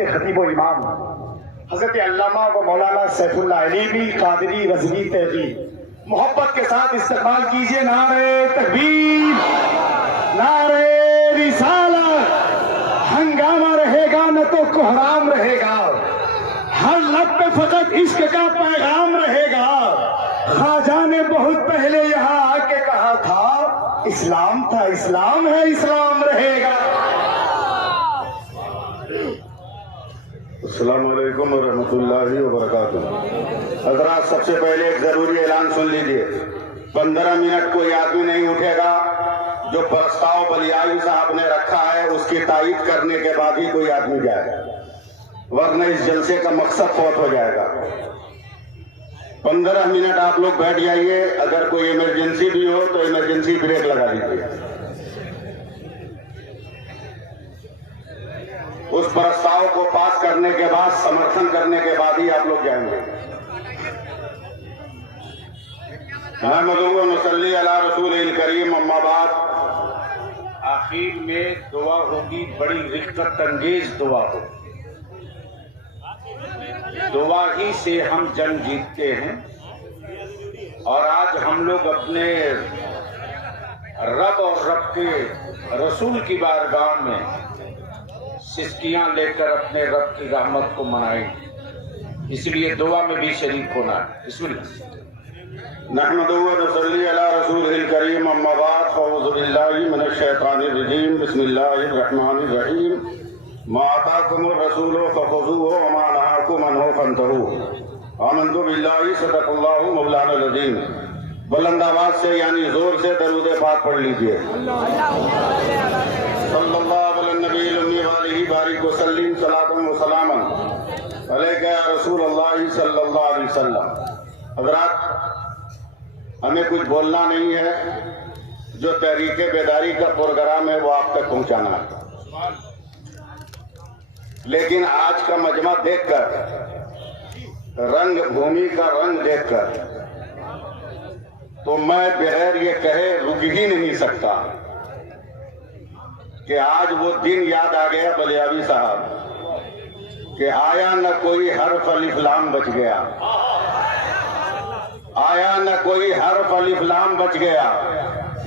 के खतीब व इमाम हजरत अल्लामा व मौलाना सैफुल्लाह अलीवी कादरी रज़वी तहरी मोहब्बत के साथ इस्तेमाल कीजिए। नारे तकबीर, नारे रिसालत। हंगामा रहेगा न तो कोहराम रहेगा, हर लब पे फकत इश्क का पैगाम रहेगा। ख्वाजा ने बहुत पहले यहाँ आके कहा था, इस्लाम था इस्लाम है इस्लाम रहेगा। अस्सलाम वालेकुम रहमतुल्लाहि व बरकातुहू। हज़रात, सबसे पहले एक जरूरी ऐलान सुन लीजिए। 15 मिनट कोई आदमी नहीं उठेगा। जो प्रस्ताव बलियाई साहब ने रखा है उसकी तायीद करने के बाद ही कोई आदमी जाए, वरना इस जलसे का मकसद फौत हो जाएगा। 15 मिनट आप लोग बैठ जाइए। अगर कोई इमरजेंसी भी हो तो इमरजेंसी ब्रेक लगा लीजिए। उस प्रस्ताव को पास करने के बाद, समर्थन करने के बाद ही आप लोग जाएंगे। मुसल्ली अला रसूलिल करीम, अम्मा बाद। आखिर में दुआ होगी, बड़ी रिक्कत अंगेज दुआ हो। दुआ ही से हम जंग जीतते हैं। और आज हम लोग अपने रब और रब के रसूल की बारगाह में सिसकियां लेकर अपने रब की रहमत को मनाएंगे, इसलिए दुआ में भी शरीक होना है। बिस्मिल्लाह। नहमदुहु व नसल्ली अला रसूलिल करीम, अम्मा बाद। अऊज़ु बिल्लाहि मिनश शैतानिर रजीम। बिस्मिल्लाहिर रहमानिर रहीम। मा आताकुमुर रसूलु फखुज़ूहु व मा नहाकुम अन्हु फंतहू। आमन्तु बिल्लाहि सदक़ल्लाहु मौलाना अज़ीम। बुलंद आवाज से यानी जोर से दरूद पाक पढ़ लीजिए। सल्लल्लाहु अलैहि नबील उम्मी व आलिहि बारिक व सल्लिम सलातन व सलामन अलैका या रसूलल्लाह सल्लल्लाहु अलैहि वसल्लम। हज़रात, हमें कुछ बोलना नहीं है। जो तहरीके बेदारी का प्रोग्राम है वो आप तक पहुंचाना है। लेकिन आज का मजमा देखकर, रंग भूमि का रंग देखकर, तो मैं बगैर ये कहे रुक ही नहीं सकता कि आज वो दिन याद आ गया बलियावी साहब कि आया न कोई हर्फ अलिफ लाम बच गया, आया न कोई हर्फ अलिफ लाम बच गया,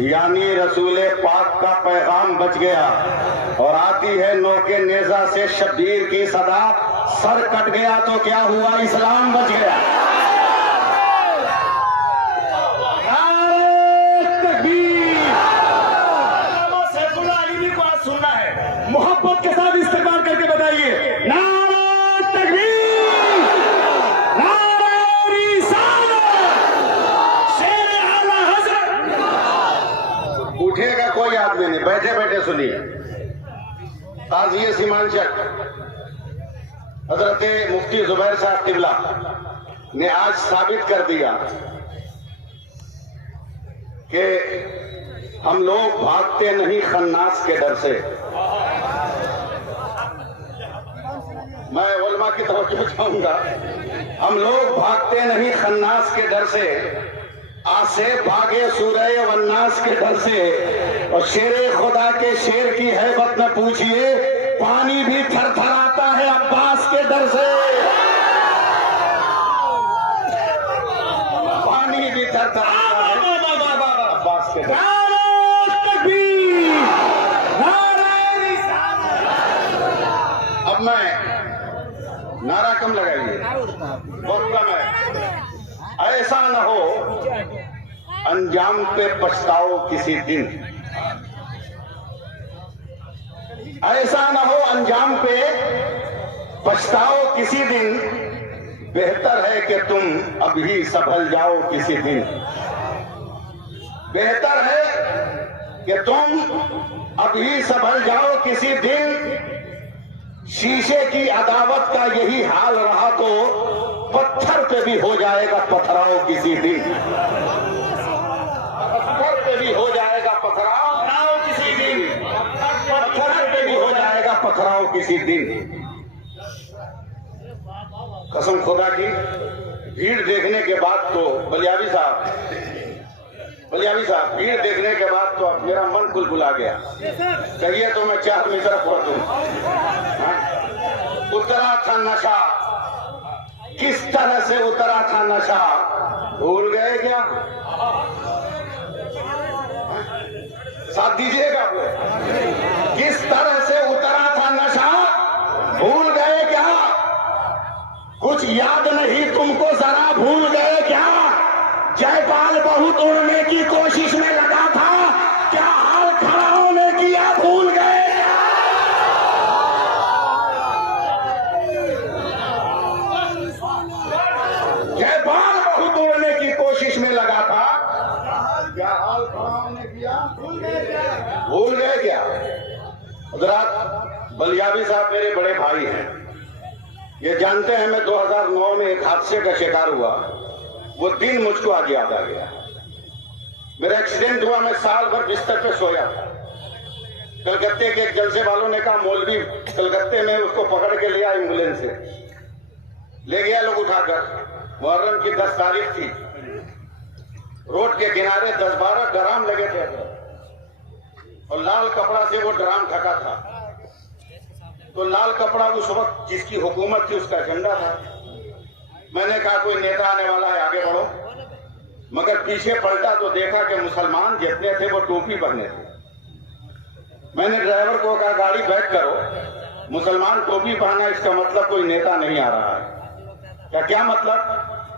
यानी रसूले पाक का पैगाम बच गया। और आती है नौके नेजा से शब्बीर की सदा, सर कट गया तो क्या हुआ, इस्लाम बच गया। सुनना है, मोहब्बत के साथ इस्तेमाल करके बताइए। नारे तकबीर, नारे रिसालत, शेर आला हज़रत। उठेगा कोई आदमी नहीं, बैठे बैठे सुनिए। ताज़िए सीमांचल हजरत मुफ्ती जुबैर साहब किबला ने आज साबित कर दिया कि हम लोग भागते नहीं खन्नास के डर से। मैं उलमा की तरफ चाहूंगा, हम लोग भागते नहीं खन्नास के डर से, आसे भागे सूरह वन्नास के डर से। और शेरे खुदा के शेर की हैबत न पूछिए, पानी भी थरथराता है अब्बास के डर से। पानी भी थरथराता है अब्बास के डर से। अब मैं नारा कम लगाइए, बहुत कम है। ऐसा न हो अंजाम पे पछताओ किसी दिन, ऐसा न हो अंजाम पे पछताओ किसी दिन। बेहतर है कि तुम अभी संभल जाओ किसी दिन, बेहतर है कि तुम अभी संभल जाओ किसी दिन। शीशे की अदावत का यही हाल रहा तो पत्थर पे भी हो जाएगा पथराव किसी दिन, पत्थर पे भी हो जाएगा पथराव किसी दिन, पत्थर पे भी हो जाएगा पथराव किसी दिन। कसम खुदा की, भीड़ देखने के बाद तो बलियावी साहब भीड़ देखने के बाद तो मेरा मन कुलबुला गया। कहिए तो मैं 4 मीटर पढ़ दूं। उतरा था नशा, किस तरह से उतरा था नशा, भूल गए क्या? साथ दीजिएगा। किस तरह से उतरा था नशा, भूल गए क्या? कुछ याद नहीं तुमको, जरा भूल गए क्या? जयपाल बहुत उड़ने की कोशिश में लगा था, क्या हाल खड़ा होने किया, भूल गए क्या? जयपाल बहुत उड़ने की कोशिश में लगा था, क्या हाल खड़ा होने किया, भूल गए क्या? भूल गए क्या? हजरात, बलियावी साहब मेरे बड़े भाई हैं, ये जानते हैं मैं 2009 में एक हादसे का शिकार हुआ। वो दिन मुझको आज याद आ गया। मेरा एक्सीडेंट हुआ, मैं साल भर बिस्तर पे सोया था। कलकत्ते के एक जलसे वालों ने कहा मौलवी कलकत्ते में, उसको पकड़ के लिया एम्बुलेंस से, ले गया लोग उठाकर। मुहर्रम की 10 तारीख थी, रोड के किनारे 10-12 ड्राम लगे थे और लाल कपड़ा से वो ड्राम ढका था। तो लाल कपड़ा उस वक्त जिसकी हुकूमत थी उसका झंडा था। मैंने कहा कोई नेता आने वाला है, आगे बढ़ो। मगर पीछे पलटा तो देखा कि मुसलमान जितने थे वो टोपी पहने थे। मैंने ड्राइवर को कहा गाड़ी बैक करो, मुसलमान टोपी पहना इसका मतलब कोई नेता नहीं आ रहा है। क्या मतलब?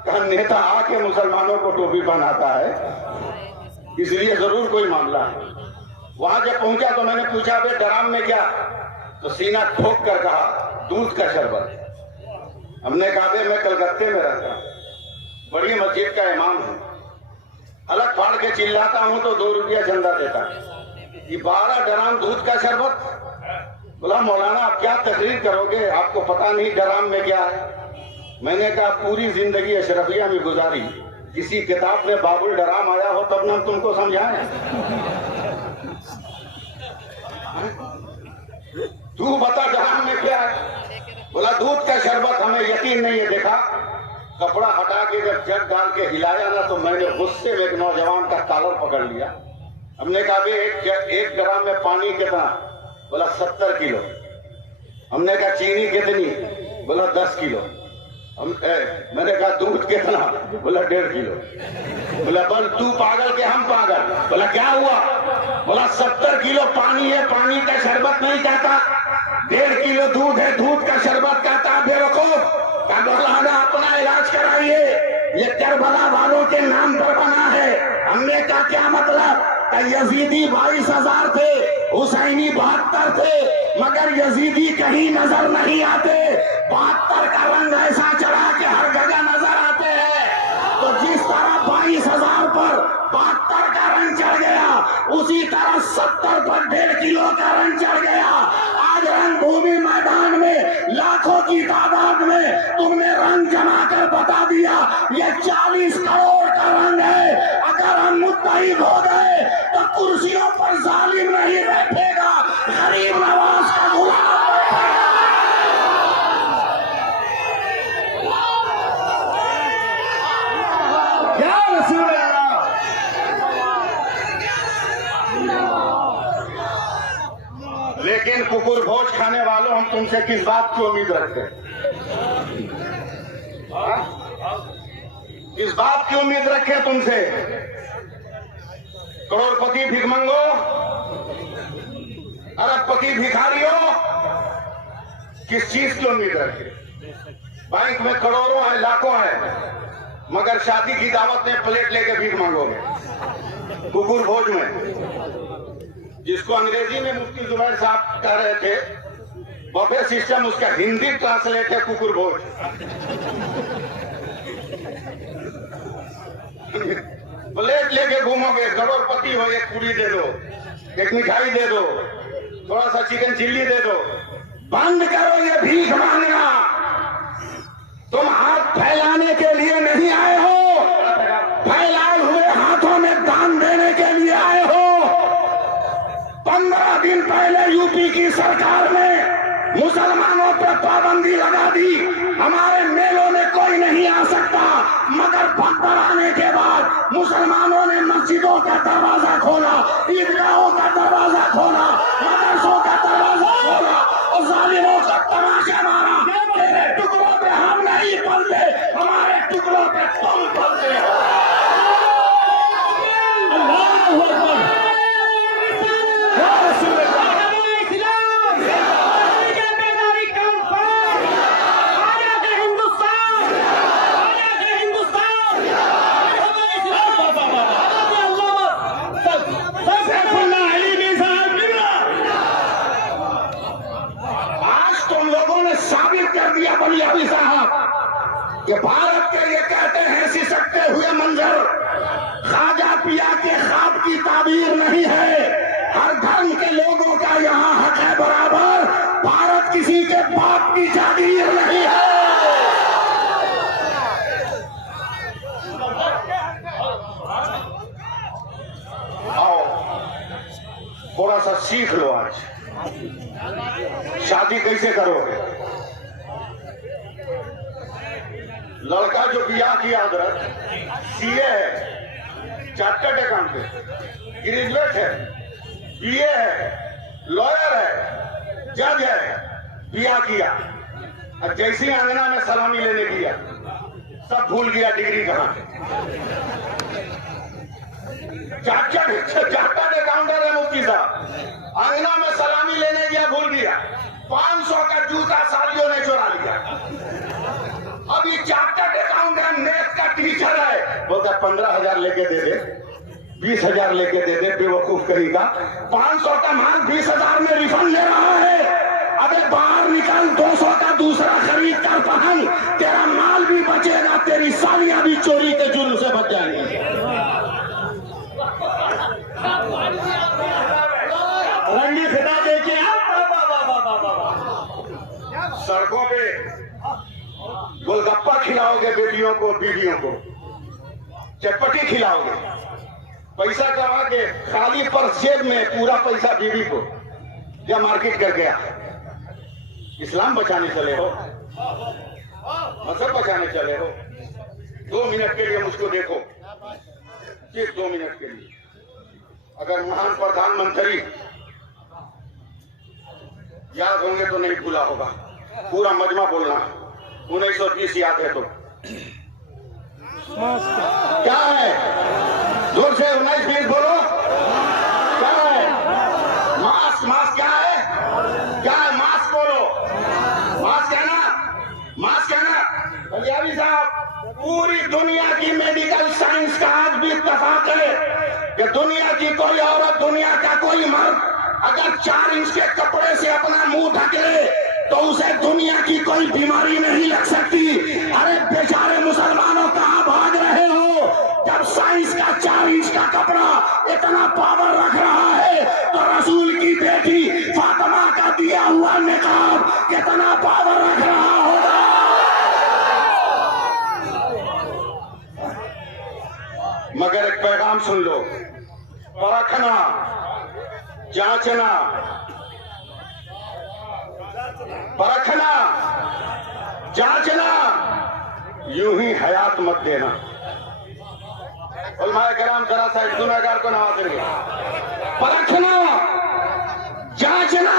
कहा नेता आके मुसलमानों को टोपी पहनाता है, इसलिए जरूर कोई मामला है। वहां जब पहुंचा तो मैंने पूछा बे ड्राम में क्या? तो सीना ठोक कर कहा दूध का शरबत। हमने कहा बे मैं कलकत्ते में रहता, बड़ी मस्जिद का इमाम हूं, अलग फाड़ के चिल्लाता हूं तो 2 रुपया चंदा देता है, ये 12 ड्राम दूध का शरबत। बोला मौलाना आप क्या तकरीर करोगे, आपको पता नहीं ड्राम में क्या है? मैंने कहा पूरी जिंदगी अशरफिया में गुजारी, किसी किताब में बाबुल ड्राम आया हो तब ना तुमको समझाएं। तू बता ड्राम में क्या है? बोला दूध का शरबत। हमें यकीन नहीं है। देखा कपड़ा हटा के जब जग डाल के हिलाया ना तो मैंने गुस्से में एक नौजवान का कॉलर पकड़ लिया। हमने कहा एक ड्राम में पानी कितना? बोला 70 किलो। हमने कहा चीनी कितनी? बोला 10 किलो। मैंने कहा दूध कितना? बोला 1.5 किलो। बोला बल तू पागल के हम पागल? बोला क्या हुआ? बोला 70 किलो पानी है, पानी का शरबत नहीं कहता, 1.5 किलो दूध है, दूध का शरबत कहता। बेवकूफ का मौलाना अपना इलाज कराइए, ये करबला वालों के नाम पर बना है। हमने कहा क्या मतलब? यजीदी 22,000 थे, हुसैनी 72 थे, मगर यजीदी कहीं नजर नहीं आते। 72 का रंग ऐसा चढ़ा के हर जगह नजर आते हैं। तो जिस तरह 22,000 पर 72 का रंग चढ़ गया, उसी तरह 70 पर 1.5 किलो का रंग चढ़ गया। आज रंगभूमि मैदान में लाखों की तादाद में तुमने रंग जमा कर बता दिया ये 40 करोड़ का रंग है। अगर हम मुत्तहिद हो गए तो कुर्सियों पर जालिम नहीं बैठेगा, गरीब नवाज का गुलाम बैठेगा। क्या रसूल अल्लाह। लेकिन कुकुर भोज खाने वालों, हम तुमसे किस बात की उम्मीद रखते हैं? किस बात की उम्मीद रखें तुमसे? करोड़पति भिखमंगो, अरबपति भिखारियों, किस चीज की उम्मीद रखें? बैंक में करोड़ों है, लाखों है, मगर शादी की दावत में प्लेट लेके भीख मांगोगे। कुकुर भोज में, जिसको अंग्रेजी में मुफ्ती जुबैर साहब कह रहे थे बफे सिस्टम, उसका हिंदी ट्रांसलेट है कुकुर भोज। प्लेट लेके घूमोगे, करोड़पति हो, एक पूरी दे दो, एक मिठाई दे दो, थोड़ा सा चिकन चिल्ली दे दो। बंद करो ये भीख मांगना। तुम हाथ फैलाने के लिए नहीं आए हो, फैलाए हुए हाथों में दान देने के लिए आए हो। 15 दिन पहले यूपी की सरकार ने मुसलमानों पर पाबंदी लगा दी, हमारे मेलों में कोई नहीं आ सकता, मगर बख्तर आने के बाद मुसलमानों ने मस्जिदों का दरवाजा खोला, ईदगाहों का दरवाजा खोला, मदरसों का दरवाजा खोला और जालिमों का तमाशा मारा। तेरे टुकड़ों पे हम नहीं पलते, हमारे टुकड़ों पे तुम पलते हो। बलियावी साहब, ये भारत के लिए कहते हैं सिसकते हुए मंजर खाजा पिया के ख्वाब की ताबीर नहीं है। हर धर्म के लोगों का यहाँ हक है बराबर, भारत किसी के बाप की जागीर नहीं है। आओ थोड़ा सा सीख लो। आज शादी कैसे करोगे? लड़का जो बियाह की आदत सीए है, चार्टर्ड अकाउंटेंट, ग्रेजुएट है, बीए है, लॉयर है, जज है, बियाह किया और जैसी आंगना में सलामी लेने गया सब भूल गया डिग्री कहां। चार्टर्ड अकाउंटेंट है मुफ्ती साहब, आंगना में सलामी लेने गया भूल गया, 500 का जूता सालियों ने चुरा लिया। अब ये चार्टर्ड अकाउंटेंट मैथ का टीचर है, बोलता 15,000 लेके दे दे, 20,000 लेके दे दे, बेवकूफ करेगा। 500 का माल 20,000 में रिफंड ले रहा है। अबे बाहर निकल, 200 का दूसरा खरीद कर पहन, तेरा माल भी बचेगा, तेरी सालियां भी चोरी के जुर्म से बच जाएंगी। रंगी फिदा देखिए सड़कों पे गोलगप्पा खिलाओगे बेटियों को, बीवियों को चटपटी खिलाओगे, पैसा कमा के खाली पर्स जेब में, पूरा पैसा बीवी को या मार्केट कर गया। इस्लाम बचाने चले हो, मजहब बचाने चले हो। 2 मिनट के लिए मुझको देखो, सिर्फ 2 मिनट के लिए। अगर महान प्रधानमंत्री याद होंगे तो नहीं भूला होगा, पूरा मजमा बोलना। 1920 याद है तो क्या है? जोर से 1920 बोलो। क्या है? मास्क। मास्क क्या है? क्या है? मास्क बोलो। मास्क है ना? मास्क है ना? पंजाबी साहब, पूरी दुनिया की मेडिकल साइंस का आज भी इत्तेफाक है कि दुनिया की कोई औरत, दुनिया का कोई मर्द अगर 4 इंच के कपड़े से अपना मुंह ढक ले तो उसे दुनिया की कोई बीमारी नहीं लग सकती। अरे बेचारे मुसलमानों कहां भाग रहे हो? जब साइंस का 4 इंच का कपड़ा इतना पावर रख रहा है तो रसूल की बेटी फातिमा का दिया हुआ निकाब कितना पावर रख रहा होगा। मगर एक पैगाम सुन लो, परखना, जांचना, परखना, जांचना, यूं ही हयात मत देना। उलमाए कराम जरा सा गुनहगार को नवाज करेंगे। परखना, जांचना,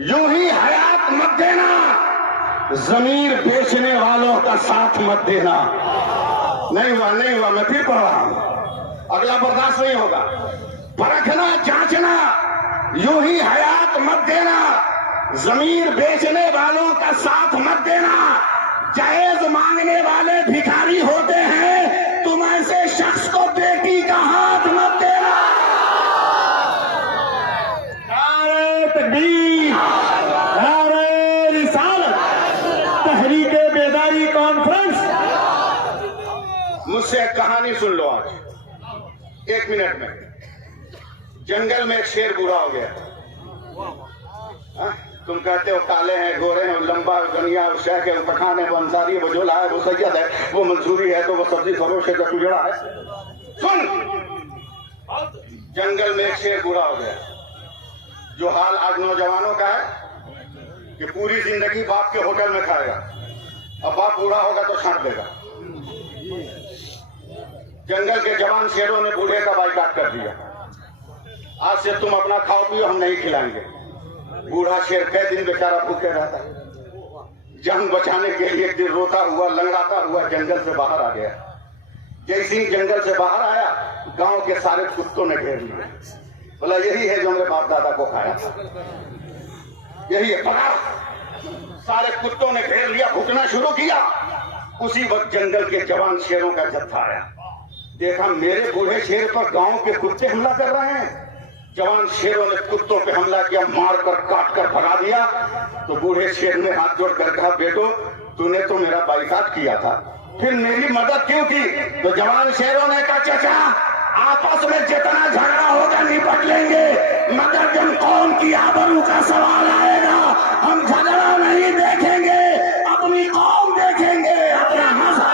यूं ही हयात मत देना, जमीर बेचने वालों का साथ मत देना। नहीं हुआ, मैं फिर पढ़ रहा हूं, अगला बर्दाश्त नहीं होगा। परखना, जांचना, यूं ही हयात मत देना, जमीर बेचने वालों का साथ मत देना। जायज मांगने वाले भिखारी होते हैं, तुम ऐसे शख्स को बेटी का हाथ मत देना। नारे तकबीर, नारे रिसालत, तहरीके बेदारी कॉन्फ्रेंस। मुझसे एक कहानी सुन लो आज 1 मिनट में। जंगल में एक शेर बुरा हो गया। तुम कहते हो काले हैं, गोरे हैं, लंबा गनिया, शेख है, पठान है, वो अंसारी है, वो जोला है, वो सैयद है, वो मंसूरी है, तो वो सब्जी फरोश है, तो तुझड़ा है। सुन, जंगल में एक शेर बुरा हो गया। जो हाल आज नौजवानों का है कि पूरी जिंदगी बाप के होटल में खाएगा, अब बाप बूढ़ा होगा तो छांट देगा। जंगल के जवान शेरों ने बूढ़े का बाइकाट कर दिया। आज से तुम अपना खाओ पियो, हम नहीं खिलाएंगे। बूढ़ा शेर कई दिन बेचारा भूखे रहता, जान बचाने के लिए एक दिन रोता हुआ लंगड़ाता हुआ जंगल से बाहर आ गया। जैसे ही जंगल से बाहर आया, गांव के सारे कुत्तों ने घेर लिया। बोला यही है जो मेरे बाप दादा को खाया था, यही है। पकड़! सारे कुत्तों ने घेर लिया, भुगतना शुरू किया। उसी वक्त जंगल के जवान शेरों का जत्था आया। देखा मेरे बूढ़े शेर पर गांव के कुत्ते हमला कर रहे हैं। जवान शेरों ने कुत्तों पे हमला किया, मारकर काटकर भगा दिया। तो बूढ़े शेर ने हाथ जोड़कर कहा, बेटो तूने तो मेरा बाइकाट किया था, फिर मेरी मदद क्यों की? तो जवान शेरों ने कहा, चाचा आपस में जितना झगड़ा होगा निपट लेंगे, मगर जब कौम की आबरू का सवाल आएगा हम झगड़ा नहीं देखेंगे, अपनी कौम देखेंगे, अपना मजहब।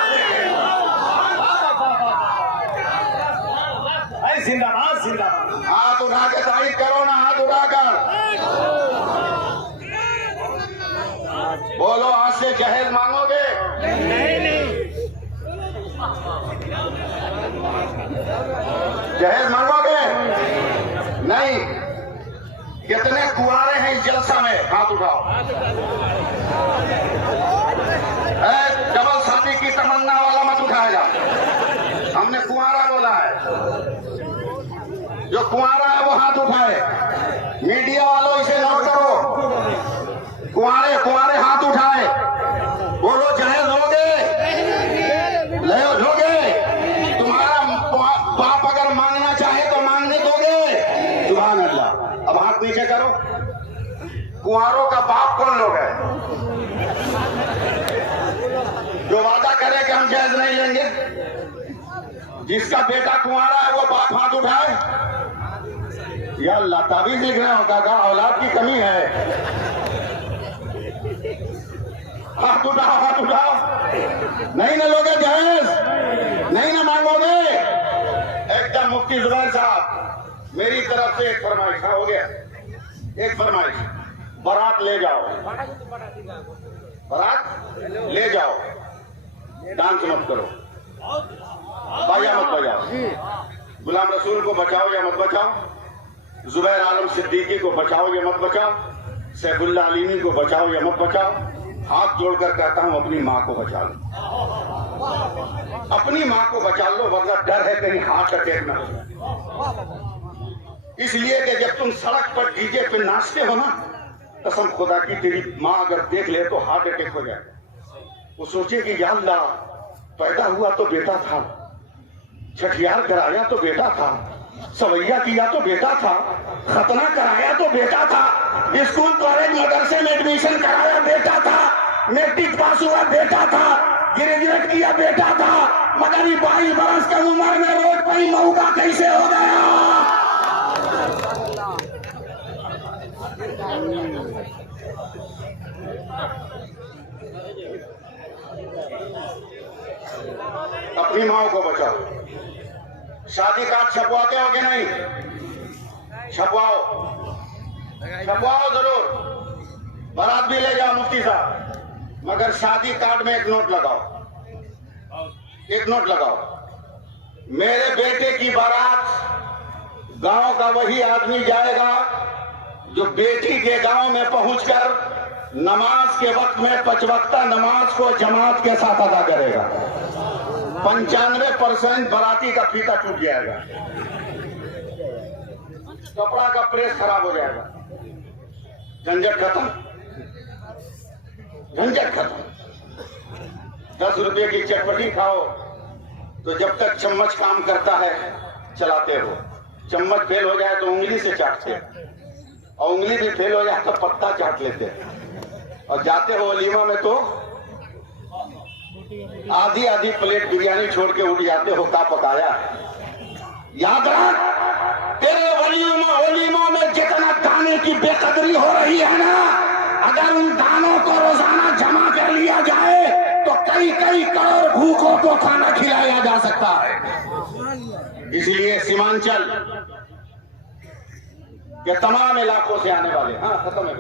जिंदाबाद जिंदाबाद। हाथ उठा के तारीफ करो ना, हाथ उठाकर बोलो, आज से जहेज मांगोगे? जहेज मांगोगे? नहीं। कितने कुआरे हैं इस जलसा में? हाथ उठाओ। डबल शादी की तमन्ना वाला मत उठाएगा, हमने कुआरा बोला है। जो कुआरा है वो हाथ उठाए। मीडिया वालों इसे नोट करो, कुआरे कुआरे हाथ उठाए। बोलो जहेज लोगे? ले लोगे? तुम्हारा बाप अगर मांगना चाहे तो मांगने दोगे? सुभान अल्लाह। अब हाथ नीचे करो। कुआरों का बाप कौन लोग है जो वादा करे कि हम जहेज नहीं लेंगे? जिसका बेटा कुआरा है वो बाप हाथ उठाए। या अल्लाह, ताबीज लिख रहे हो काका, औलाद की कमी है। हाथ उठाओ, हाथ उठाओ। नहीं ना लोगे जहेज? नहीं ना मांगोगे? एकदम मुफ्ती जुबैर साहब, मेरी तरफ से एक फरमाइश। हो गया एक फरमाइश, बारात ले जाओ, बारात ले जाओ, डांस मत करो, बाजा मत बजाओ। गुलाम रसूल को बचाओ या मत बचाओ, जुबैर आलम सिद्दीकी को बचाओ या मत बचाओ, सैफुल्लाह अलीमी को बचाओ या मत बचाओ, हाथ जोड़कर कहता हूं अपनी मां को बचा लो, अपनी मां को बचा लो, वरना डर है कहीं हार्ट अटैक ना हो जाए। इसलिए कि जब तुम सड़क पर डीजे पे नाचते हो ना, कसम खुदा की तेरी मां अगर देख ले तो हार्ट अटैक हो जाए। वो सोचे कि या अल्लाह, पैदा हुआ तो बेटा था, छठियार कराया तो बेटा था, सवैया किया तो बेटा था, खतना कराया तो बेटा था, स्कूल कॉलेज मदरसे में एडमिशन कराया बेटा था, मैट्रिक पास हुआ बेटा था, ग्रेजुएट किया बेटा था, मगर 22 बरस की उम्र में रोड पर ही मौका कैसे हो गया? अपनी माओ को बचाओ। शादी कार्ड छपवाते हो कि नहीं? छपवाओ, छपवाओ जरूर। बारात भी ले जाओ मुफ्ती साहब, मगर शादी कार्ड में एक नोट लगाओ, एक नोट लगाओ। मेरे बेटे की बारात गांव का वही आदमी जाएगा जो बेटी के गांव में पहुंचकर नमाज के वक्त में 5 वक्ता नमाज को जमात के साथ अदा करेगा। 95% बराती का फीता टूट जाएगा, कपड़ा का प्रेस खराब हो जाएगा, झंझट खत्म, झंझट खत्म। 10 रुपए की चटपटी खाओ तो जब तक चम्मच काम करता है चलाते हो, चम्मच फेल हो जाए तो उंगली से चाटते हैं, और उंगली भी फेल हो जाए तो पत्ता चाट लेते हैं, और जाते हो वलीमा में तो आधी आधी प्लेट बिरयानी छोड़ के उठ जाते हो, का पकाया। याद रख, तेरे वलीमों में जितना दाने की बेकदरी हो रही है ना, अगर उन दानों को रोजाना जमा कर लिया जाए तो कई कई करोड़ भूखों को खाना खिलाया जा सकता है। इसलिए सीमांचल के तमाम इलाकों से आने वाले, हाँ खत्म है,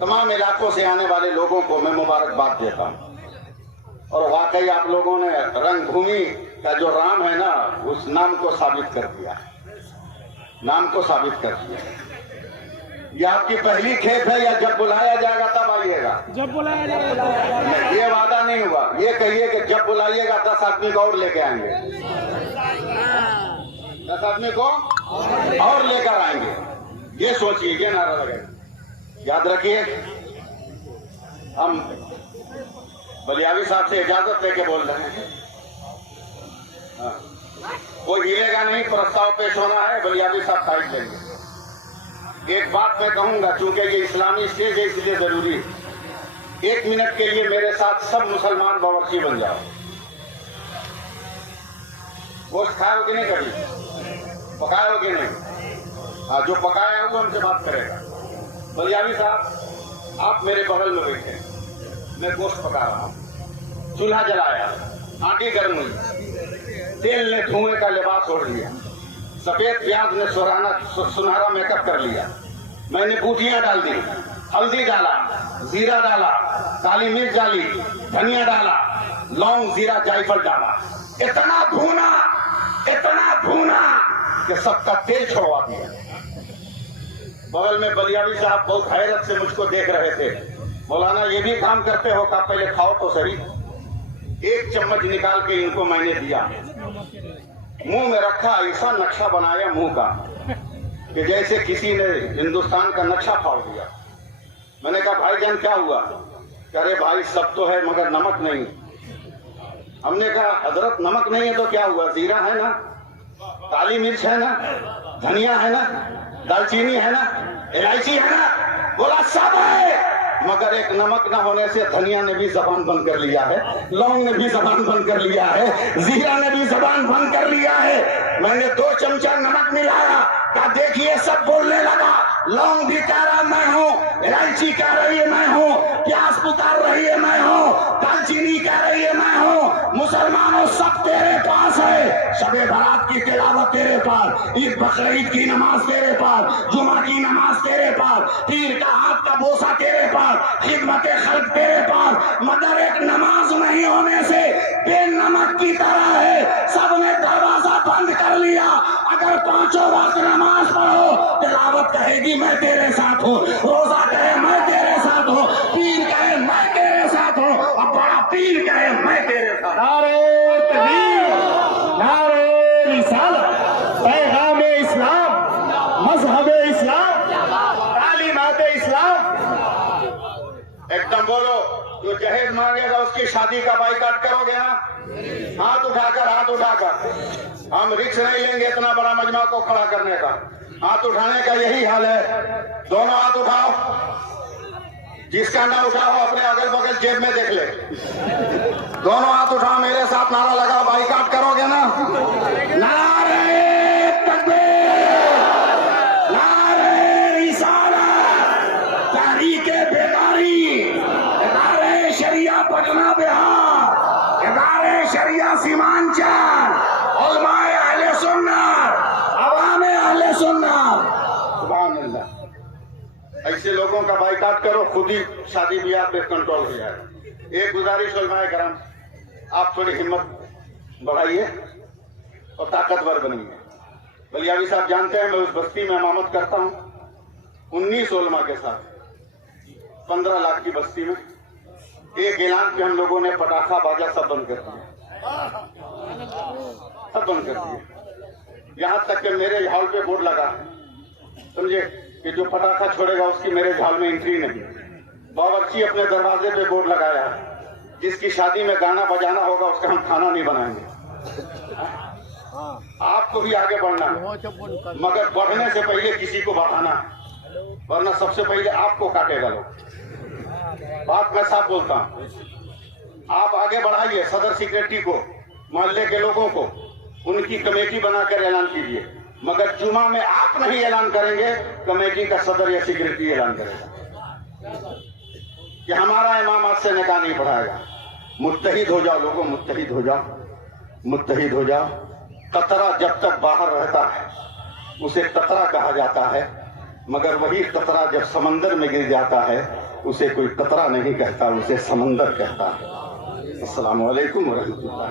तमाम इलाकों से आने वाले लोगों को मैं मुबारकबाद देता हूं। और वाकई आप लोगों ने रंगभूमि का जो राम है ना, उस नाम को साबित कर दिया, नाम को साबित कर दिया। ये आपकी पहली खेप है या जब बुलाया जाएगा तब आइएगा? जब बुलाया जाएगा। ये वादा नहीं हुआ। ये कहिए कि जब बुलाइएगा 10 आदमी को और लेके आएंगे, 10 आदमी को और लेकर आएंगे। ये सोचिए, ये नारा लगेगा। याद रखिए, हम बलियावी साहब से इजाजत लेके बोल रहे हैं। हाँ। कोई हिलेगा नहीं, प्रस्ताव पेश होना है, बलियावी साहब साइड लेंगे। एक बात मैं कहूंगा, चूंकि ये इस्लामी स्टेज है इसलिए जरूरी है। 1 मिनट के लिए मेरे साथ सब मुसलमान बावर्ची बन जाओ। गोश्त खाए कि नहीं, कभी पकाए हो कि नहीं? हाँ, जो पकाया है वो हमसे बात करेगा। बलियावी साहब, आप मेरे बगल में बैठे, मैं गोश्त पका रहा हूँ। चूल्हा जलाया, आटी गर्म हुई, तेल ने धुएं का लिबास ओढ़ लिया, सफेद प्याज ने सुनहरा मेकअप कर लिया। मैंने बूटियां डाल दी, हल्दी डाला, जीरा डाला, काली मिर्च डाली, धनिया डाला, लौंग, जीरा, जायफल डाला। इतना भूना कि सबका तेल छोड़वा दिया। बगल में बलियावी साहब बहुत हैरत से मुझको देख रहे थे। मौलाना, ये भी काम करते हो? का पहले खाओ तो सही। 1 चम्मच निकाल के इनको मैंने दिया, मुंह में रखा, ऐसा नक्शा बनाया मुंह का कि जैसे किसी ने हिंदुस्तान का नक्शा फाड़ दिया। मैंने कहा, भाईजान क्या हुआ? अरे भाई, सब तो है मगर नमक नहीं। हमने कहा, हजरत नमक नहीं है तो क्या हुआ? जीरा है ना, काली मिर्च है ना, धनिया है ना, दालचीनी है ना, इलायची है ना। बोला सब है, मगर एक नमक न होने से धनिया ने भी जबान बंद कर लिया है, लौंग ने भी जबान बंद कर लिया है, जीरा ने भी जबान बंद कर लिया है। मैंने 2 चमचा नमक मिलाया, कहा देखिए सब बोलने लगा। लौंग भी कह रहा मैं हूँ, इलायची कह रही है मैं हूँ, प्याज पुकार रही है मैं हूँ, दालचीनी कह रही है मैं हूँ। मुसलमानों, सब तेरे पास है। शबे बारात की तिलावत तेरे पास, ईद बकरीद की नमाज तेरे पास, जुमा की नमाज तेरे पास, पीर का हाथ का बोसा तेरे पास, खिदमत खल्क तेरे पास, मगर एक नमाज नहीं होने से बेनमक की तरह है। सबने दरवाजा बंद कर लिया। अगर 5 वक्त नमाज पढ़ो, तिलावत कहेगी मैं तेरे साथ हूँ, रोजा कहे मैं तेरे साथ हूँ, पीर कहे मैं तेरे साथ हूँ, और बड़ा पीर कहे मैं तेरे साथ। नारे तकबीर, नारे रिसालत, पैगाम इस्लाम, मजहब इस्लाम, तालीमात इस्लाम। एकदम बोलो, जो जहेज मांगेगा उसकी शादी का बाइकाट करोगे ना? हाथ उठाकर, हाथ उठाकर। हम रिक्स नहीं लेंगे इतना बड़ा मजमा को खड़ा करने का। हाथ उठाने का यही हाल है। दोनों हाथ उठाओ, जिसका ना उठाओ अपने अगल बगल जेब में देख ले। दोनों हाथ उठाओ, मेरे साथ नारा लगाओ, बाइकाट करोगे ना? नारे तकबीर, नारे रिसालत, तहरीके बेदारी, इदारे शरिया पटना बिहार, इदारे शरिया सीमांचल, उलमाए अहले सुन्नत, अवामे अहले सुन्नत। सुभान अल्लाह। ऐसे लोगों का बाइकाट करो, खुद ही शादी ब्याह पे कंट्रोल हो जाएगा। एक गुजारिश उलमाए करम, आप थोड़ी हिम्मत बढ़ाइए और ताकतवर बनिए। बलियावी साहब जानते हैं, मैं उस बस्ती में इमामत करता हूँ 19 उलमा के साथ, 15 लाख की बस्ती में। एक ऐलान पे हम लोगों ने पटाखा बाजा सब बंद कर दिया, सब बंद कर दिया। यहाँ तक कि मेरे हॉल पे बोर्ड लगा, समझे, कि जो पटाखा छोड़ेगा उसकी मेरे झाल में एंट्री नहीं। बावर्ची अपने दरवाजे पे बोर्ड लगाया, जिसकी शादी में गाना बजाना होगा उसका हम खाना नहीं बनाएंगे। आपको भी आगे बढ़ना, मगर बढ़ने से पहले किसी को बढ़ाना, वरना सबसे पहले आपको काटेगा लोग। बात मैं साफ बोलता हूँ, आप आगे बढ़ाइए। सदर सेक्रेटरी को, मोहल्ले के लोगों को, उनकी कमेटी बनाकर ऐलान कीजिए, मगर जुमा में आप नहीं ऐलान करेंगे, कमेटी का सदर या सेक्रेटरी ऐलान करेगा कि हमारा इमाम आज से निकाह नहीं पढ़ाएगा। मुत्तहिद हो जाओ लोगों, मुत्तहिद हो जाओ, मुत्तहिद हो जाओ। कतरा जब तक बाहर रहता है उसे कतरा कहा जाता है, मगर वही कतरा जब समंदर में गिर जाता है उसे कोई कतरा नहीं कहता, उसे समंदर कहता है। अस्सलामु अलैकुम व रहमतुल्लाह।